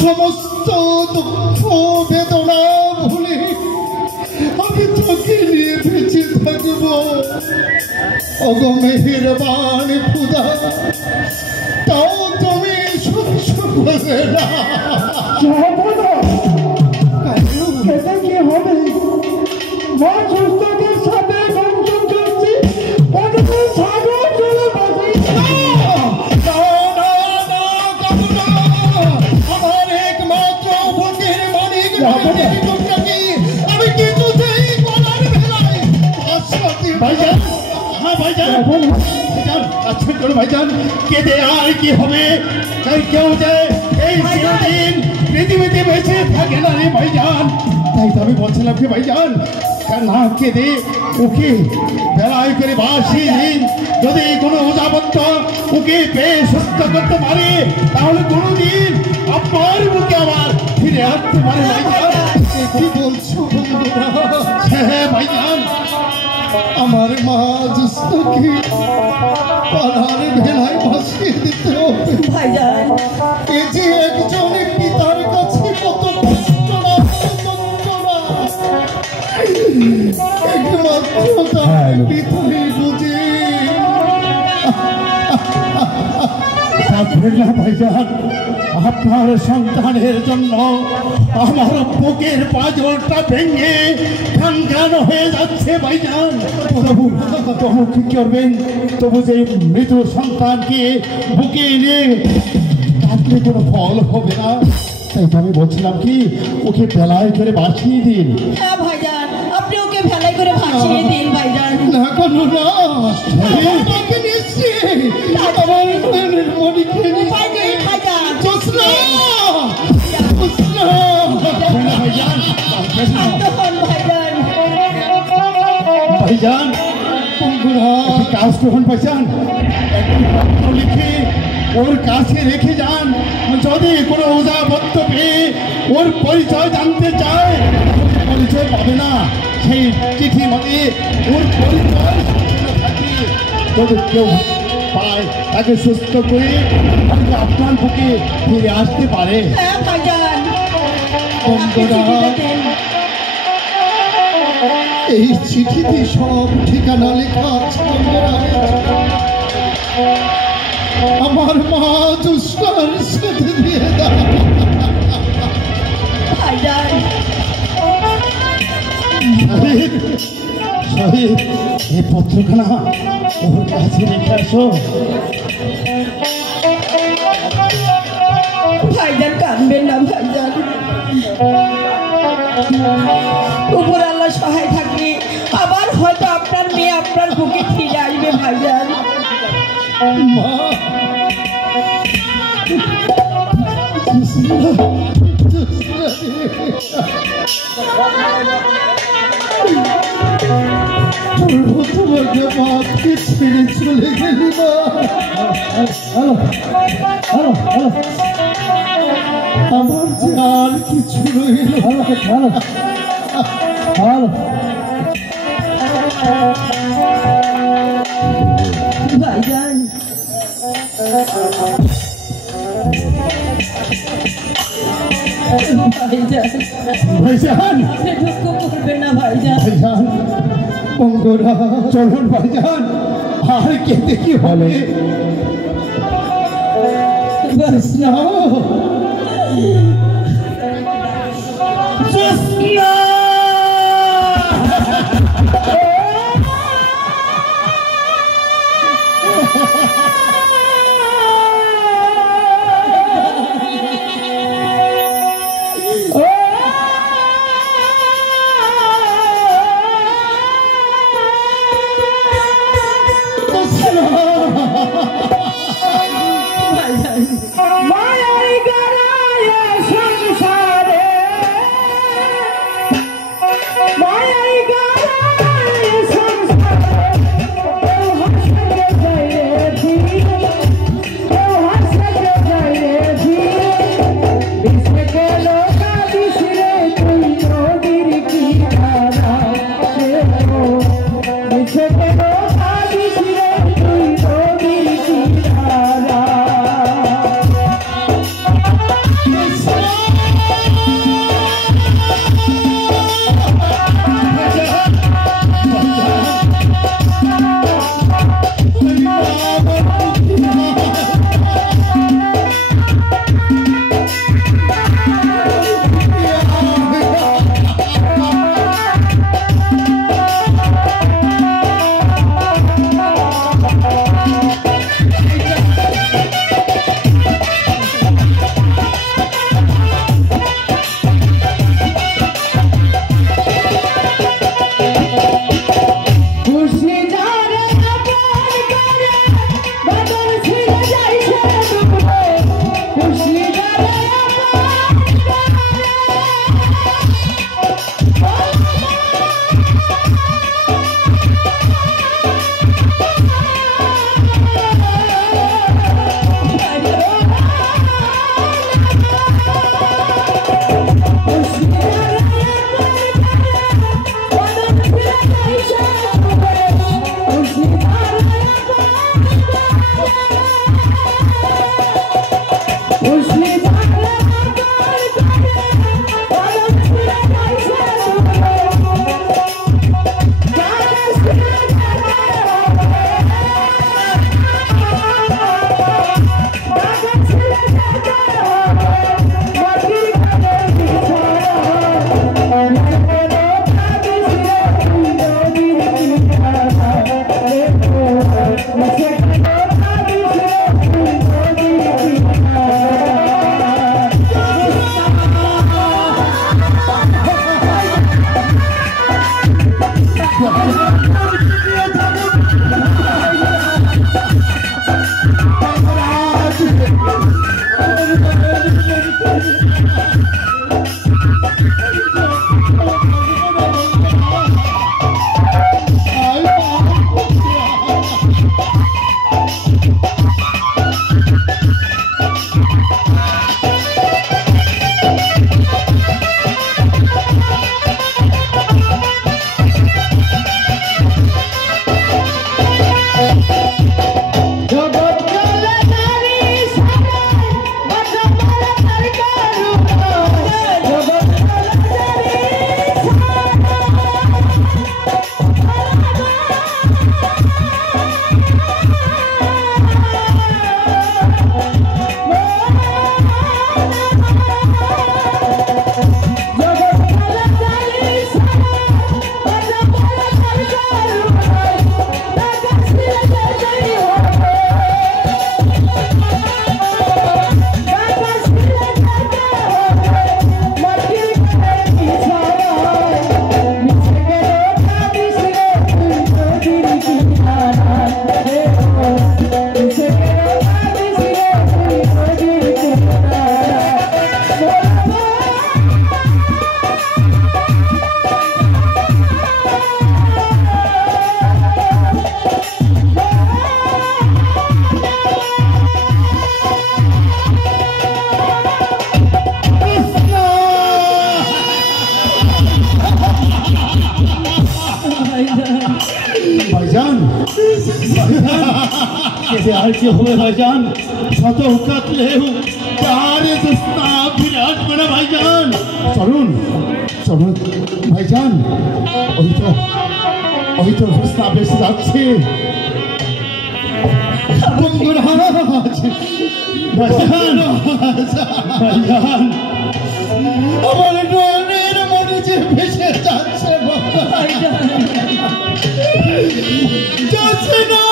সমস্ত দুঃখ বেদনা ভুলে আমি তোকে নিয়ে বেঁচে থাকব। ওগো মেহেরবান খুদা, তাও তুমি সহ্য করবে না। কি হবে? মা সুস্থতার সাথে সংযোগ করছি, অনেকের সাগর চলে বসে। আমার একমাত্র বুকের মানিক আমি কিন্তু সেই গলার ভেলায় ভাইজান। হ্যাঁ ভাইজান, আচ্ছা চলো ভাইজান, কেঁদে আর কি হবে? কেউ যে এই চিরদিন পৃথিবীতে বেঁচে থাকে না রে ভাইজান। তাই তো আমি বলছিলাম কি ভাইজান, না কেঁদে ওকে বেলায় করে বাসিয়ে দিন। যদি কোনো ওজাবত্য ওকে পেয়ে সুস্থ করতে পারে, তাহলে কোনোদিন আপনার বুকে আবার ফিরে আসতে পারে ভাইজান। কি বলছো বন্ধুরা? হ্যাঁ ভাইজান, আমার মা জুস্তকে পাড়ার ভেলায় ভাসিয়ে দিতে হবে ভাইজান। এ যে একজন পিতার কাছে কত কষ্ট না, একমাত্র তার পিতাই বুঝে। ভাইজান, আপনার সন্তানের জন্য আমার বুকের পাঁজরটা ভেঙে খান হয়ে যাচ্ছে ভাইজান। তবু কি করবেন? তবু যে মৃত সন্তানকে বুকে নিয়ে কাঁদলে কোনো ফল হবে না। তাই তো আমি বলছিলাম কি, ওকে বেলায় করে বাঁচিয়ে দিন। হ্যাঁ ভাইজান, আপনি ওকে ভেলাই করে ভাসিয়ে দিন ভাইজান। না কেন না, আমাকে নিচ্ছি আমার মনের মনিকে ভাইজান। জোসনা ভাইজান, ভাইজান কাজ করুন ভাইজান, একটি পত্র লিখে ওর কাছে রেখে যান। যদি কোনো ওজাবত্য পেয়ে ওর পরিচয় জানতে চায়, পরিচয় পাবে না। সেই চিঠি মতে ওর পরিচয় থাকে। যদি কেউ পায় তাকে সুস্থ করে আপনার বুকে ফিরে আসতে পারে। এই চিঠিতে সব ঠিকানা লেখা আছে। আমার মা জুস্টার সাথে দিয়ে দাও। শহীদ, এই পত্রখানা ওর কাছে রেখে আসো। ভাইজান কাঁদবেন না ভাইজান, উপর আল্লাহ সহায় থাকলে আবার হয়তো আপনার মেয়ে আপনার বুকে ফিরে আসবে ভাইজান। মা তোমাকে বাপকে ছেড়ে চলে গেলি না। আমার যে আর কিছু রইল ভাইজান। ভাইজান, দুঃখ করবেন না ভাইজান। ভাইজান বন্ধুরা চলুন ভাইজান, আর কেঁদে কি হবে? মায়ারি গাড়ি कैसे हुए भाईजान सतो कतले तारे दस्ता विराट बना भाईजान चलुन चलुन भाईजान अभी तो दस्ता बेस जाच्छे बंगुराज भाईजान भाईजान আমার ডোনের মনে যে ভেসে যাচ্ছে ভাইজান যাচ্ছে না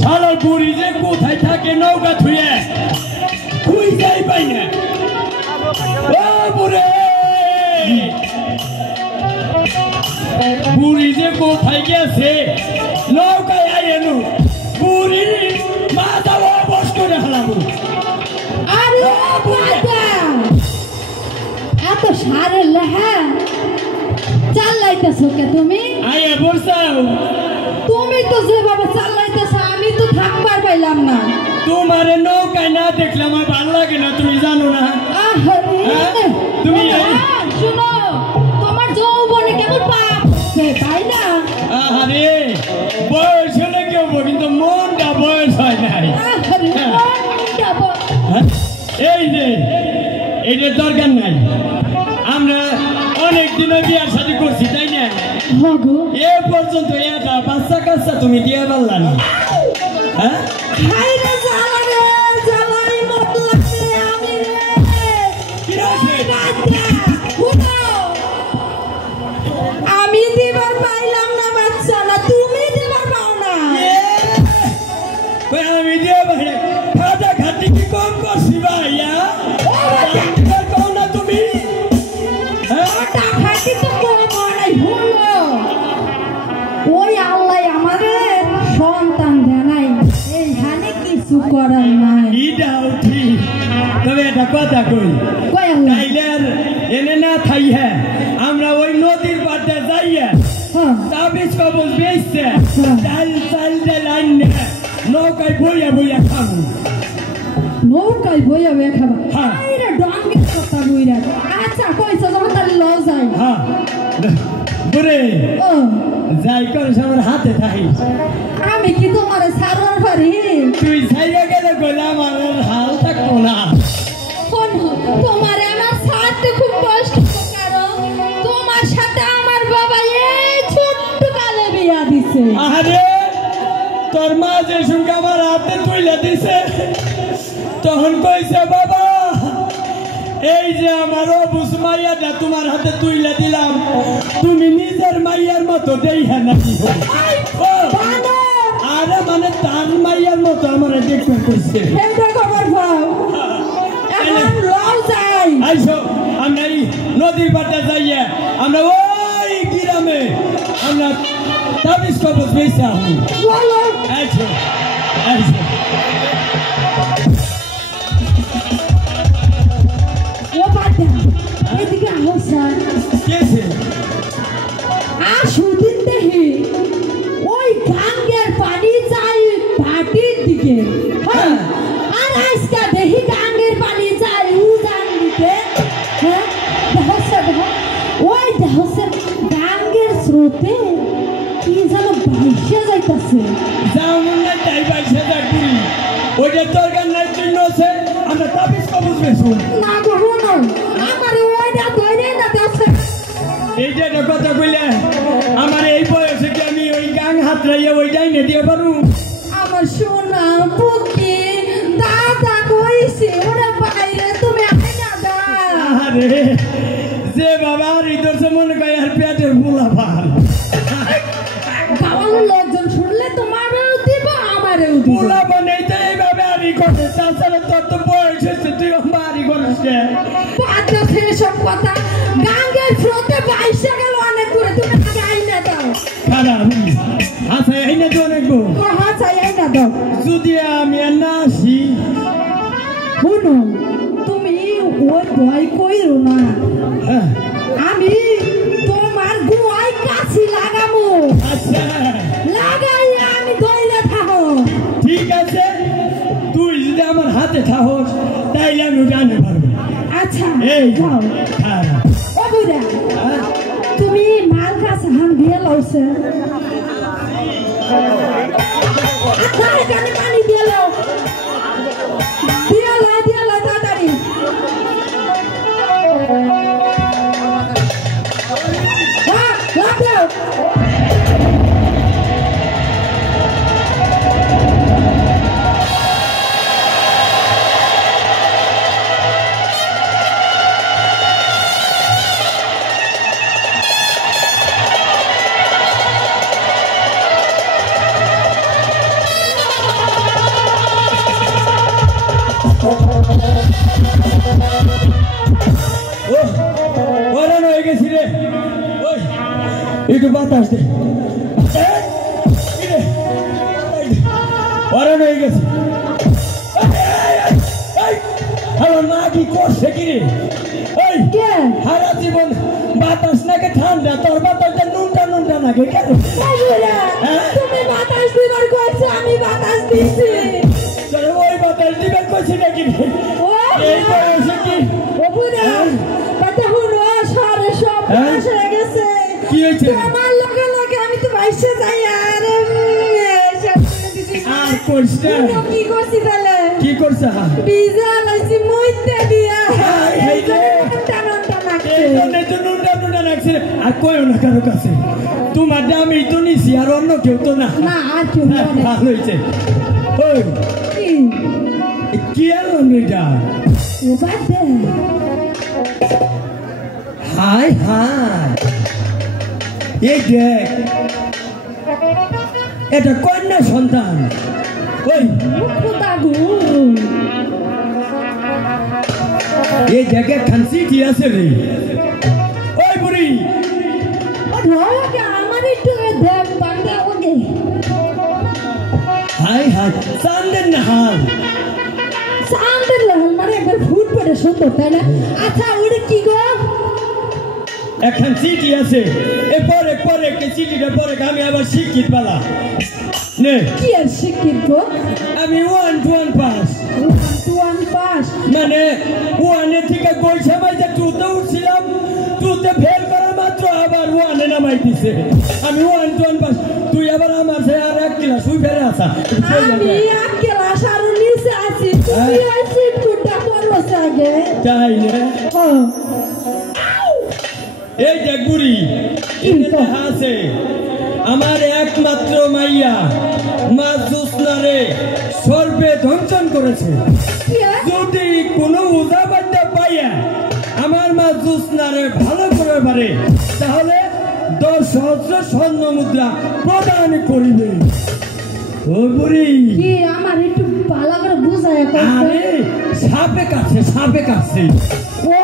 শালার বুড়ি যে কোথায় থাকে নৌকা থুয়ে খুই যাই পাই না ও বুড়ি বুড়ি যে কোথায় গেছে নৌকায় আইনু বুড়ি মাথা বস করে হালাবো আরে বাবা এত সারে লেহা চালাইতেছো কে তুমি আয়ে বলছাও তুমি তো যেভাবে চালাইতেছো আমি তো থাকবার পাইলাম না তোমারে নৌকায় না দেখলে আমার ভালো লাগে না তুমি জানো না তুমি শুনো তোমার যৌবনে কেমন পাপ তাই না আরে বয়স হলে কেউ কিন্তু মনটা বয়স এটার দরকার নাই আমরা অনেক দিনে বিয়ার শাদী করছি তাই না হগো এ পর্যন্ত এটা বাচ্চা কাচ্চা তুমি দিয়ে পারলা না হ্যাঁ হাইরে জ্বালা রে জ্বালাই মত লাগছে আমি রে কি আছে বাচ্চা শুনো আমি দিবার পাইলাম না বাচ্চা না তুমি দিবার পাও না আমি দিয়ে বাইরে খাটা খাটি কি কম করছি ভাইয়া কও না তুমি হ্যাঁ ওটা খাটি তো কম নাই হলো ওই আল্লাহ আমাদের সন্তান দেয় নাই এইখানে কিছু করার নাই এটাও ঠিক তবে এটা কথা কই কই আল্লাহ তাইলের এনে না থাই হ্যাঁ আমরা ওই নদীর পাড়ে যাইয়া হ্যাঁ তাবিজ কবজ বেচছে চাল চাল ডাল আইনে নৌকায় বইয়া বইয়া খাবো নৌকায় বইয়া বইয়া খাবা হ্যাঁ। আইরে ডঙ্গের কথা বইরা আচ্ছা পয়সা যখন তাহলে লও যাই হ্যাঁ বুড়ে ও যাই করে আমার হাতে থাকিস আমি কি তোমার সারবার পারি তুই সাইয়া গেলে গেলাম আমার হাল থাকবো না কোন তোমার আমার সাথে খুব কষ্ট কারণ তোমার সাথে আমার বাবা এই ছোট্ট কালে বিয়া দিছে আরে তোর মা যে সঙ্গে আমার হাতে তুইলা দিছে তখন কইছে বাবা এই যে আমার অবুস মাইয়াটা তোমার হাতে তুইলা দিলাম তুমি নিজের মাইয়ার মতো দেই হ্যাঁ নাকি ও, আরে মানে তার মাইয়ার মতো আমার দেখতে কইছে হেমটা খবর পাও এখন লও যাই আইসো আমরা এই নদীর পাড়ে যাইয়া আমরা ওই গ্রামে আমরা তাবিজ কবজ বেচে আহু বলো আইসো আইসো ও বাটা এদিকে আহসান কেছে আসুদিন দেখি ওই গাঙ্গের পানি যাই ভাটির দিকে হ্যাঁ আর আজকে দেখি গাঙ্গের পানি যাই উজান দিকে হ্যাঁ দেখছে দেখো ওই দেখছে গাঙ্গের স্রোতে কি যেন ভাইসে যাইতাছে যেমন না তাই বাইশে যাক পুরি ওইটা দরকার নাই জন্য আছে আমরা তাবিজ কবজ বেচু না গো না আমার ওইটা ধরে না দেখছে এই যে একটা কথা কইলে আমার এই বয়সে কি আমি ওই গাং হাত রাইয়া ওই যাই না দিয়ে পারু আমার সোনা বুকে দাদা কইছে ওরে বাইরে তুমি আইনা দা আরে যে বাবা হৃদয় সে মনে করে আর পেটের ফুলা ভাল গাওয়ার লোকজন শুনলে তোমারও দিব আমারও দিব ফুলা বানাইতে এইভাবে আমি করতে তাছাড়া তোর তো বয়স হয়েছে তুই আমারই করিস বাচ্চা ছেলে সব কথা গাঙ্গের স্রোতে বাইসে গেল অনেক দূরে তুমি আগে আইনা দাও খারাপ আচ্ছা এই না তো অনেক গো। হ্যাঁ চাই আইনা দাও যদি আমি আর না আসি শুনো তুমি ওই ভয় কইরো না হ্যাঁ, আমি তোমার গুয়াই কাছি লাগামু আচ্ছা লাগাই আমি ধইলে থাকো ঠিক আছে তুই যদি আমার হাতে থাকস তাইলে আমি ওটা আনতে পারবো আচ্ছা এই যাও হ্যাঁ ও বুড়া হ্যাঁ। তুমি মাল কাছে হান দিয়ে লওছে আচ্ছা এখানে পানি দিয়ে লও দিয়ে লও তাড়াতাড়ি হ্যাঁ লাভ দাও ওরা হয়ে গেছি রে ওই একটু বাতাস দে ওরা হয়ে গেছে হ্যালো না কি করছে কি রে ওই কে সারা জীবন বাতাস নাকি ঠান্ডা তোর বাতাসটা নুনটা নুনটা নাকি কেন তুমি বাতাস দিবার কইছো আমি বাতাস দিছি ওই বাতাস দিবেন কইছি নাকি এই বয়সে কি ও বুড়া কথা হলো সারে সব শেষ হয়ে গেছে কি হয়েছে তোমার লগে লগে আমি তো বাইসে যাই আরে আর কইছ না কি করছি তাহলে কি করছ বিজা লাইছি মুইতে দিয়া খাই যে এই জন্য তো নুনটা নুনটা রাখছে আর কয়ও না কারো কাছে তোমার দামই তো নিছি আর অন্য কেউ তো না না আর কেউ ভালো হয়েছে ওই কি এলো এটা হাই হাই এই দেখ এটা কন্যা সন্তান ওই এই জায়গায় খানসি কি আছে রে ওই বুড়ি হাই হাই চান্দের না হাল মানে একবার ফুট পড়ে সুন্দর তাই না আচ্ছা ওটা কি গো এখন চিঠি আছে এরপরে পরে চিঠিটা পরে আমি আবার শিক্ষিত পালা নে কি আর শিক্ষিত গো আমি 1-1 পাস 1 পাস মানে 1 থেকে গোল সময় যে 2 তে উঠছিলাম 2 তে ফেল করা মাত্র আবার 1 এ নামাই দিছে আমি 1-1 পাস তুই আবার আমার সে আর এক ক্লাস উই ফেরে আসা আমি এক ক্লাস আর নিচে আছি তুই ওই সিট কুটা পড়ছ আগে তাই না এই যে বুড়ি এটা আছে আমার একমাত্র মাইয়া মা জোসনারে সর্বে ধ্বংসন করেছে যদি কোনো উজাবাদ্যা পাইয়া আমার মা জোসনারে ভালো করে পারে তাহলে 10,000 স্বর্ণ মুদ্রা প্রদান করিবে ও বুড়ি কি আমার একটু ভালো করে বুঝায় আরে সাপে কাছে ও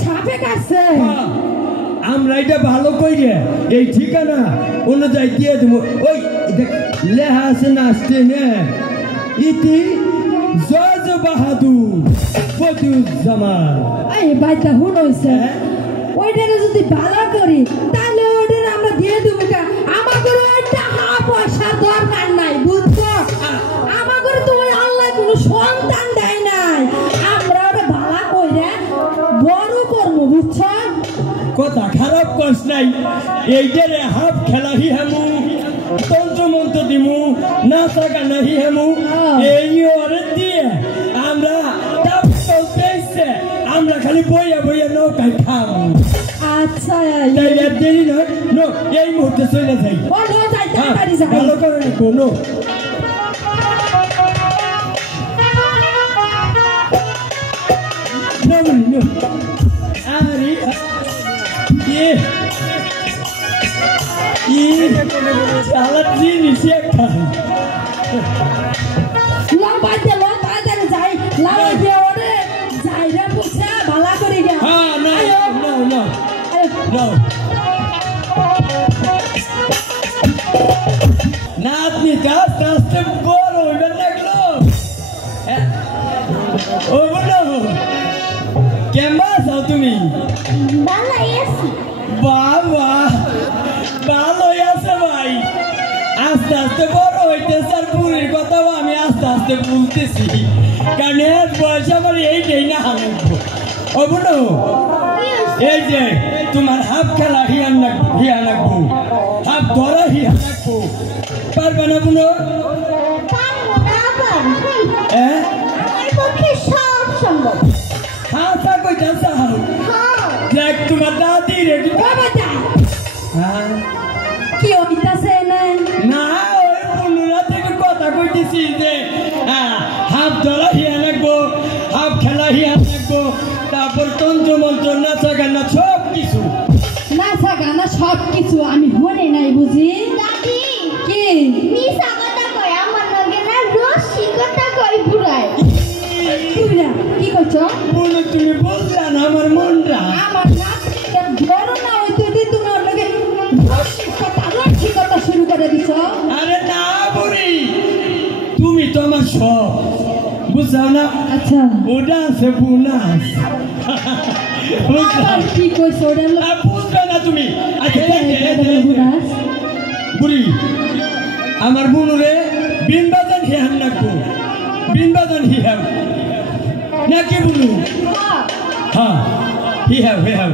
সাপে কাছে আমরা এটা ভালো কইরে এই ঠিকানা অনুযায়ী দিয়ে দেবো ওই লেহা আছে না আসতে নে ইতি জজ বাহাদুর ফজুজ্জামান এই বাইটা হুন হইছে ওইটারে যদি ভালো করি তাহলে ওইটারে আমরা দিয়ে দেবো কা আমাদের ওই টাকা পয়সা দরকার নাই বুঝছো আমাদের তো ওই আল্লাহ কোনো সন্তান দেয় নাই আমরা ওটা ভালো কইরা বড় করবো বুঝছো কথা খারাপ কস নাই এইটারে হাফ খেলাহি হামু তন্ত্র মন্ত্র দিমু নাচা গানাহি হামু এই ওরে দিয়ে আমরা আমরা খালি বইয়া বইয়া নৌকায় খামু আচ্ছা তাই আর দেরি নয় নো এই মুহূর্তে চলে যাই ভালো করে কোনো আরে সালাদ জিনিস একটা লম্বাইতে যাই লাগাইতে ওরে যাই রে পুছা ভালো করে গা হ্যাঁ না নাতনি আস্তে আস্তে বড় হইবে লাগলো ও বলো কেমন আছো তুমি ভালো আছি বাবা ভালো আছে ভাই আস্তে আস্তে বড় হইতেছে আর বুড়ির কথাও আমি আস্তে আস্তে বুঝতেছি কারণ এর বয়স আমার এইটাই না হালাকবো ও বুনো এই যে তোমার হাফ খেলা হিয়ান লাগবো হাফ ধরা হিয়ান লাগবো পারবে না বুনো হ্যাঁ তা কইটা চাও দেখ তোমার দাদি রে কি হইতাছে না ওই বুনুরা থেকে কথা কইতেছি যে হাফ ধরা হিয়ান লাগবো হাফ খেলা হিয়ান লাগবো তারপর তন্ত্র মন্ত্র নাচা গানা সব কিছু নাচা গানা সব কিছু আমি হনে নাই বুঝি দাদি কি মিছা কথা কই আমার লগে না রসি কথা কই বুড়াই তুইরা কি করছো বলো তুমি বুঝলা না আমার মনটা আমার নাচের বড় না হইতে দি তোমার লগে রসি কথা শুরু করে দিছ আরে না বুড়ি তুমি তো আমার সব বুঝাও না আচ্ছা ওটা আছে বুনাস আর কি কইছ ওটা বুঝবে না তুমি বুনাস বুড়ি আমার বুনুরে বিন বাজান হিয়াম নাকবো বিন বাজান হিয়াম নাকি বুনু হ্যাঁ হিয়াম